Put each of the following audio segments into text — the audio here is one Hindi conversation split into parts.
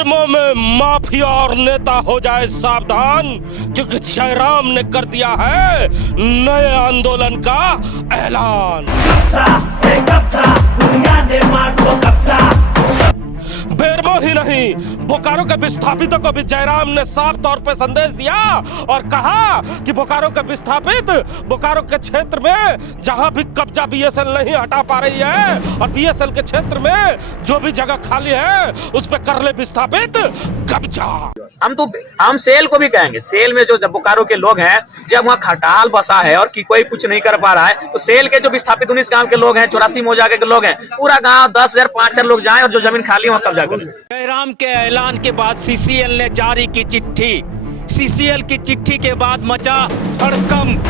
बेरमो में माफिया और नेता हो जाए सावधान, क्योंकि जयराम ने कर दिया है नए आंदोलन का ऐलान। बेरमो ही नहीं, बोकारो के विस्थापितों को भी जयराम ने साफ तौर पर संदेश दिया और कहा कि बोकारो के विस्थापित बोकारो के क्षेत्र में जहां भी कब्जा बीएसएल नहीं हटा पा रही है और बीएसएल के क्षेत्र में जो भी जगह खाली है उस पे कर ले विस्थापित कब्जा। हम सेल को भी कहेंगे, सेल में जो बोकारो के लोग हैं, जब वहाँ खटाल बसा है और कि कोई कुछ नहीं कर पा रहा है, तो सेल के जो विस्थापित 19 गांव के लोग हैं, 84 मौजा के लोग हैं, पूरा गांव 10,000 5,000 लोग जाएं और जो जमीन खाली वहाँ कब्जा करें। जयराम के ऐलान के बाद सीसीएल ने जारी की चिट्ठी। सीसीएल की चिट्ठी के बाद मचा हड़कंप।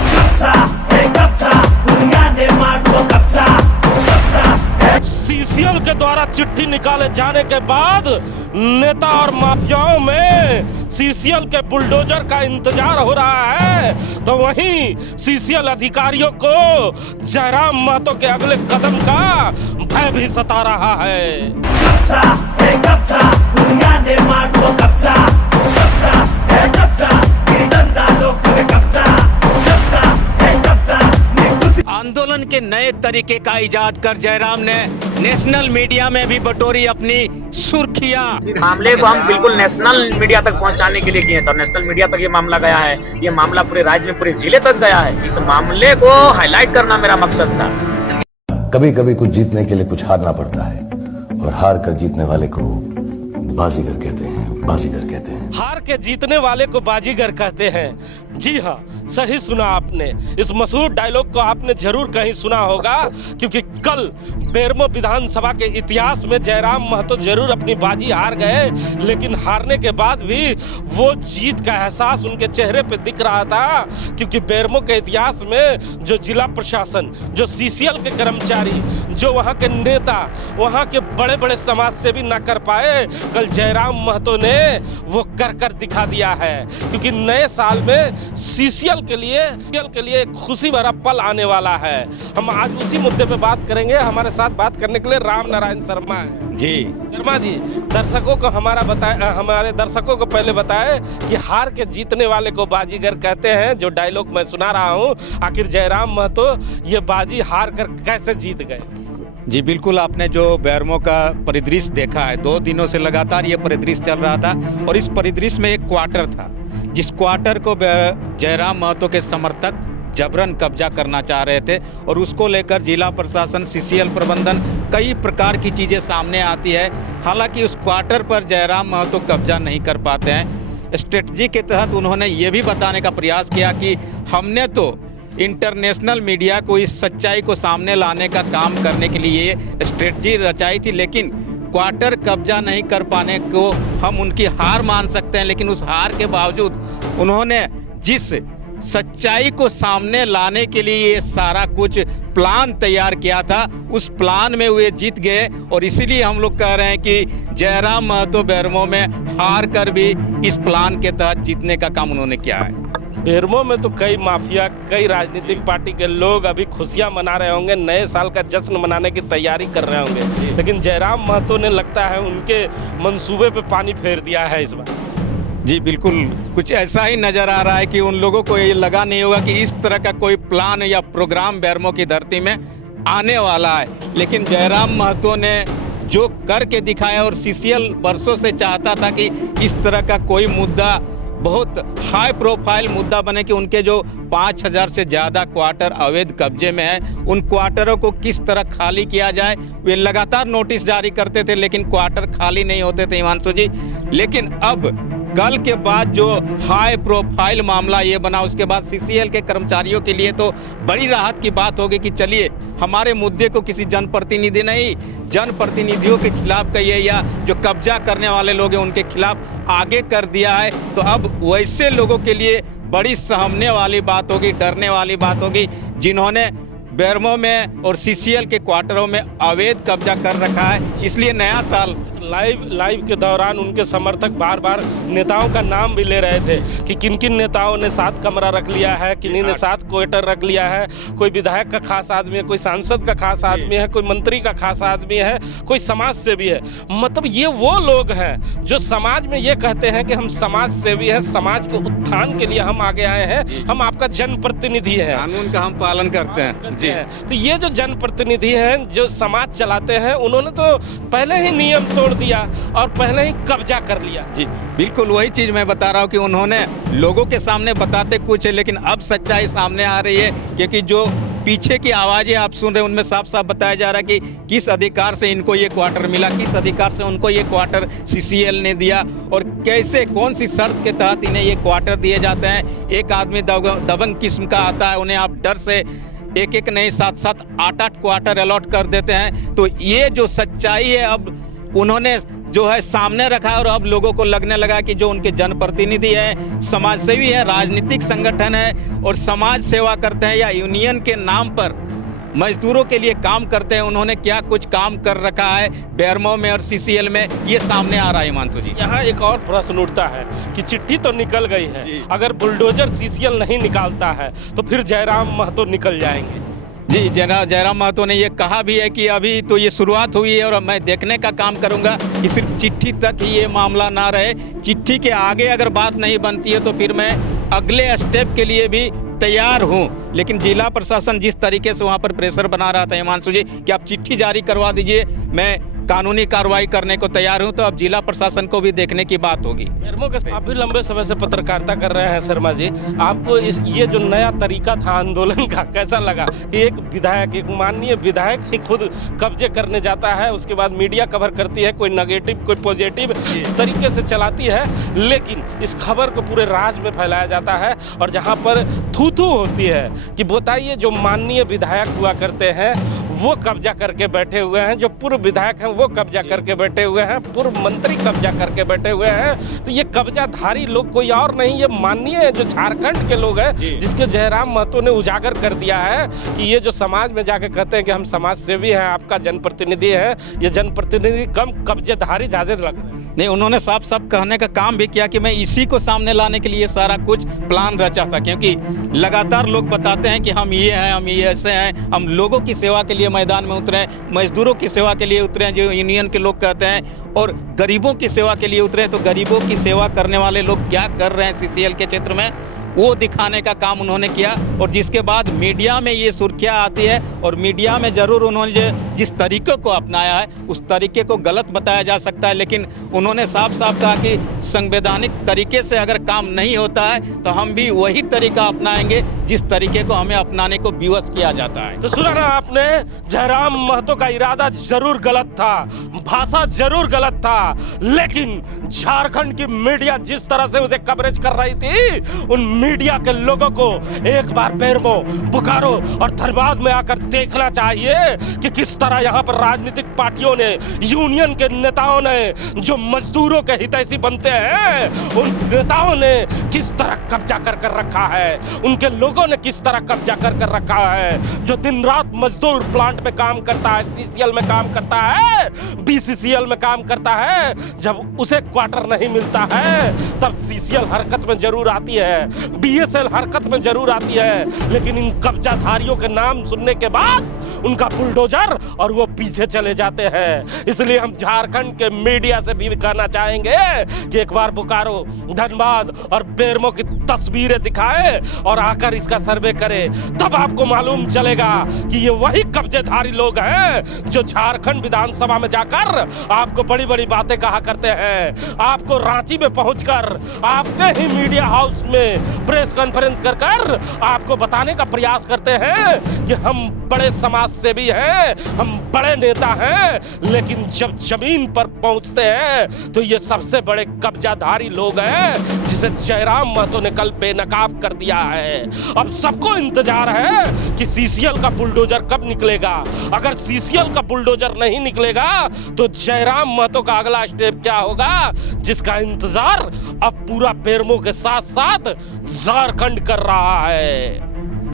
सीसीएल के द्वारा चिट्ठी निकाले जाने के बाद नेता और माफियाओं में सीसीएल के बुलडोजर का इंतजार हो रहा है, तो वहीं सीसीएल अधिकारियों को जयराम महतो के अगले कदम का भय भी सता रहा है। आंदोलन के नए तरीके का इजाद कर जयराम ने नेशनल मीडिया में भी बटोरी अपनी सुर्खियां। मामले को हम बिल्कुल नेशनल मीडिया तक पहुंचाने के लिए किए थे, नेशनल मीडिया तक ये मामला गया है, ये मामला पूरे राज्य में पूरे जिले तक गया है। इस मामले को हाईलाइट करना मेरा मकसद था। कभी कभी कुछ जीतने के लिए कुछ हारना पड़ता है, और हार कर जीतने वाले को बाजीगर कहते हैं। बाजीगर कहते हैं। हार के जीतने वाले को बाजीगर कहते हैं। जी हाँ, सही सुना आपने। इस मशहूर डायलॉग को आपने जरूर कहीं सुना होगा, क्योंकि कल बेरमो विधानसभा के इतिहास में जयराम महतो जरूर अपनी बाजी हार गए, लेकिन हारने के बाद भी वो जीत का एहसास उनके चेहरे पे दिख रहा था, क्योंकि बेरमो के इतिहास में जो जिला प्रशासन, जो सीसीएल के कर्मचारी, जो वहाँ के नेता, वहाँ के बड़े बड़े समाज सेवी ना कर पाए, कल जयराम महतो ने वो कर दिखा दिया है। क्योंकि नए साल में सीसीएल के लिए एक खुशी भरा पल आने वाला है। हम आज उसी मुद्दे पे बात करेंगे। हमारे साथ बात करने के लिए राम नारायण शर्मा है। जी शर्मा जी, दर्शकों को हमारे दर्शकों को पहले बताए कि हार के जीतने वाले को बाजीगर कहते हैं, जो डायलॉग मैं सुना रहा हूँ। आखिर जयराम महतो ये बाजी हार कर कैसे जीत गए? जी बिल्कुल, आपने जो बेरमो का परिदृश्य देखा है, 2 दिनों से लगातार ये परिदृश्य चल रहा था, और इस परिदृश्य में एक क्वार्टर था, जिस क्वार्टर को जयराम महतो के समर्थक जबरन कब्जा करना चाह रहे थे, और उसको लेकर जिला प्रशासन, सीसीएल प्रबंधन, कई प्रकार की चीज़ें सामने आती है। हालांकि उस क्वार्टर पर जयराम महतो कब्जा नहीं कर पाते हैं। स्ट्रेटजी के तहत उन्होंने ये भी बताने का प्रयास किया कि हमने तो इंटरनेशनल मीडिया को इस सच्चाई को सामने लाने का काम करने के लिए स्ट्रेटजी रचाई थी, लेकिन क्वार्टर कब्जा नहीं कर पाने को हम उनकी हार मान सकते हैं। लेकिन उस हार के बावजूद उन्होंने जिस सच्चाई को सामने लाने के लिए ये सारा कुछ प्लान तैयार किया था, उस प्लान में वे जीत गए, और इसीलिए हम लोग कह रहे हैं कि जयराम महतो बेरमो में हार कर भी इस प्लान के तहत जीतने का काम उन्होंने किया है। बेरमो में तो कई माफिया, कई राजनीतिक पार्टी के लोग अभी खुशियां मना रहे होंगे, नए साल का जश्न मनाने की तैयारी कर रहे होंगे, लेकिन जयराम महतो ने लगता है उनके मंसूबे पे पानी फेर दिया है इस बार। जी बिल्कुल, कुछ ऐसा ही नज़र आ रहा है कि उन लोगों को ये लगा नहीं होगा कि इस तरह का कोई प्लान या प्रोग्राम बेरमो की धरती में आने वाला है। लेकिन जयराम महतो ने जो करके दिखाया, और सीसीएल वर्षों से चाहता था कि इस तरह का कोई मुद्दा बहुत हाई प्रोफाइल मुद्दा बने कि उनके जो 5,000 से ज़्यादा क्वार्टर अवैध कब्जे में हैं, उन क्वार्टरों को किस तरह खाली किया जाए। वे लगातार नोटिस जारी करते थे, लेकिन क्वार्टर खाली नहीं होते थे हिमांशु जी। लेकिन अब कल के बाद जो हाई प्रोफाइल मामला ये बना, उसके बाद सीसीएल के कर्मचारियों के लिए तो बड़ी राहत की बात होगी कि चलिए, हमारे मुद्दे को किसी जनप्रतिनिधि नहीं, जनप्रतिनिधियों के खिलाफ कहिए या जो कब्जा करने वाले लोग हैं उनके खिलाफ आगे कर दिया है। तो अब वैसे लोगों के लिए बड़ी सहमने वाली बात होगी, डरने वाली बात होगी, जिन्होंने बेरमो में और सीसीएल के क्वार्टरों में अवैध कब्जा कर रखा है। इसलिए नया साल लाइव के दौरान उनके समर्थक बार बार नेताओं का नाम भी ले रहे थे कि किन किन नेताओं ने साथ कमरा रख लिया है, किन्हीं ने साथ क्वार्टर रख लिया है, कोई विधायक का खास आदमी है, कोई सांसद का खास आदमी है, कोई मंत्री का खास आदमी है, कोई समाज सेवी है। मतलब ये वो लोग हैं जो समाज में ये कहते हैं कि हम समाज सेवी हैं, समाज के उत्थान के लिए हम आगे आए हैं, हम आपका जनप्रतिनिधि हैं, कानून का हम पालन करते हैं जी। तो ये जो जनप्रतिनिधि हैं जो समाज चलाते हैं, उन्होंने तो पहले ही नियम तोड़ दिया और पहले ही कब्जा कर लिया। जी बिल्कुल वही चीज़ मैं बता रहा हूँ कि उन्होंने लोगों के सामने बताते कुछ है, लेकिन अब सच्चाई सामने आ रही है, क्योंकि जो पीछे की आवाज़ें आप सुन रहे हैं उनमें साफ साफ बताया जा रहा है कि किस अधिकार से इनको ये क्वार्टर मिला, किस अधिकार से उनको ये क्वार्टर सीसीएल ने दिया और कैसे कौन सी शर्त के तहत इन्हें ये क्वार्टर दिए जाते हैं। एक आदमी दबंग किस्म का आता है, उन्हें आप डर से एक एक नहीं 7-7 8-8 क्वार्टर अलॉट कर देते हैं। तो ये जो सच्चाई है अब उन्होंने जो है सामने रखा और अब लोगों को लगने लगा कि जो उनके जनप्रतिनिधि है, समाजसेवी है, राजनीतिक संगठन है और समाज सेवा करते हैं या यूनियन के नाम पर मजदूरों के लिए काम करते हैं, उन्होंने क्या कुछ काम कर रखा है बेरमो में और सीसीएल में, ये सामने आ रहा है हिमांशु जी। यहाँ एक और प्रश्न उठता है कि चिट्ठी तो निकल गई है, अगर बुलडोजर सीसीएल नहीं निकालता है तो फिर जयराम महतो निकल जाएंगे। जी जयराम महतो ने ये कहा भी है कि अभी तो ये शुरुआत हुई है और मैं देखने का काम करूंगा कि सिर्फ चिट्ठी तक ही ये मामला ना रहे, चिट्ठी के आगे अगर बात नहीं बनती है तो फिर मैं अगले स्टेप के लिए भी तैयार हूं। लेकिन जिला प्रशासन जिस तरीके से वहां पर प्रेशर बना रहा था हिमांशु जी कि आप चिट्ठी जारी करवा दीजिए, मैं कानूनी कार्रवाई करने को तैयार हूं, तो अब जिला प्रशासन को भी देखने की बात होगी। आप भी लंबे समय से पत्रकारिता कर रहे हैं शर्मा जी, आपको ये जो नया तरीका था आंदोलन का कैसा लगा कि एक विधायक, एक माननीय विधायक ही खुद कब्जे करने जाता है, उसके बाद मीडिया कवर करती है, कोई नेगेटिव कोई पॉजिटिव तरीके से चलाती है, लेकिन इस खबर को पूरे राज्य में फैलाया जाता है और जहाँ पर थू-थू होती है कि बताइए जो माननीय विधायक हुआ करते हैं वो कब्जा करके बैठे हुए हैं, जो पूर्व विधायक हैं वो कब्जा करके बैठे हुए हैं, पूर्व मंत्री कब्जा करके बैठे हुए हैं। तो ये कब्जाधारी लोग कोई और नहीं, ये माननीय जो झारखंड के लोग हैं, जिसके जयराम महतो ने उजागर कर दिया है कि ये जो समाज में जाके कहते हैं कि हम समाज सेवी हैं, आपका जनप्रतिनिधि है, ये जनप्रतिनिधि कम कब्जेधारी ज्यादा लग रहे हैं। नहीं, उन्होंने साफ साफ कहने का काम भी किया कि मैं इसी को सामने लाने के लिए सारा कुछ प्लान रचा था, क्योंकि लगातार लोग बताते हैं कि हम ये हैं, हम ये ऐसे हैं, हम लोगों की सेवा के लिए मैदान में उतरे हैं, मजदूरों की सेवा के लिए उतरे हैं जो यूनियन के लोग कहते हैं, और गरीबों की सेवा के लिए उतरे हैं। तो गरीबों की सेवा करने वाले लोग क्या कर रहे हैं सीसीएल के क्षेत्र में, वो दिखाने का काम उन्होंने किया। और जिसके बाद मीडिया में ये सुर्खियाँ आती है और मीडिया में ज़रूर उन्होंने जिस तरीके को अपनाया है उस तरीके को गलत बताया जा सकता है, लेकिन उन्होंने साफ साफ कहा कि संवैधानिक तरीके से अगर काम नहीं होता है तो हम भी वही तरीका अपनाएंगे जिस तरीके को हमें अपनाने को विवश किया जाता है। तो सुना ना आपने, जयराम महतो का इरादा जरूर गलत था, भाषा जरूर गलत था, लेकिन झारखंड की मीडिया जिस तरह से उसे कवरेज कर रही थी, उन मीडिया के लोगों को एक बार बेरमो, बोकारो और धनबाद में आकर देखना चाहिए कि किस तरह यहाँ पर राजनीतिक पार्टियों ने, यूनियन के नेताओं ने, जो मजदूरों के हितैषी बनते हैं, उन नेताओं ने किस तरह कब्जा कर रखा है, उनके लोगों ने किस तरह कब्जा कर रखा है। जो दिन रात मजदूर प्लांट में काम करता है, सीसीएल में काम करता है, बीसीसीएल में काम करता है, जब उसे क्वार्टर नहीं मिलता है तब सीसीएल हरकत में जरूर आती है, बीएसएल हरकत में जरूर आती है, लेकिन इन कब्जाधारियों के नाम सुनने के बाद उनका बुलडोजर और वो पीछे चले जाते हैं। इसलिए हम झारखंड के मीडिया से भी कहना चाहेंगे कि एक बार बोकारो, धनबाद और बेरमो की तस्वीरें दिखाए और आकर इसका सर्वे करे, तब आपको मालूम चलेगा कि ये वही कब्जेधारी लोग हैं जो झारखंड विधानसभा में जाकर आपको बड़ी बड़ी बातें कहा करते हैं, आपको रांची में पहुंचकर आपके ही मीडिया हाउस में प्रेस कॉन्फ्रेंस कर आपको बताने का प्रयास करते हैं कि हम बड़े समाज सेवी हैं, हम बड़े नेता हैं, लेकिन जब जमीन पर पहुंचते हैं तो ये सबसे बड़े कब्जाधारी लोग हैं जिसे जयराम महतो ने कल बेनकाब कर दिया है। अब सबको इंतजार है कि सीसीएल का बुलडोजर कब निकलेगा। अगर सीसीएल का बुलडोजर नहीं निकलेगा तो जयराम महतो का अगला स्टेप क्या होगा, जिसका इंतजार अब पूरा बेरमो के साथ साथ झारखंड कर रहा है।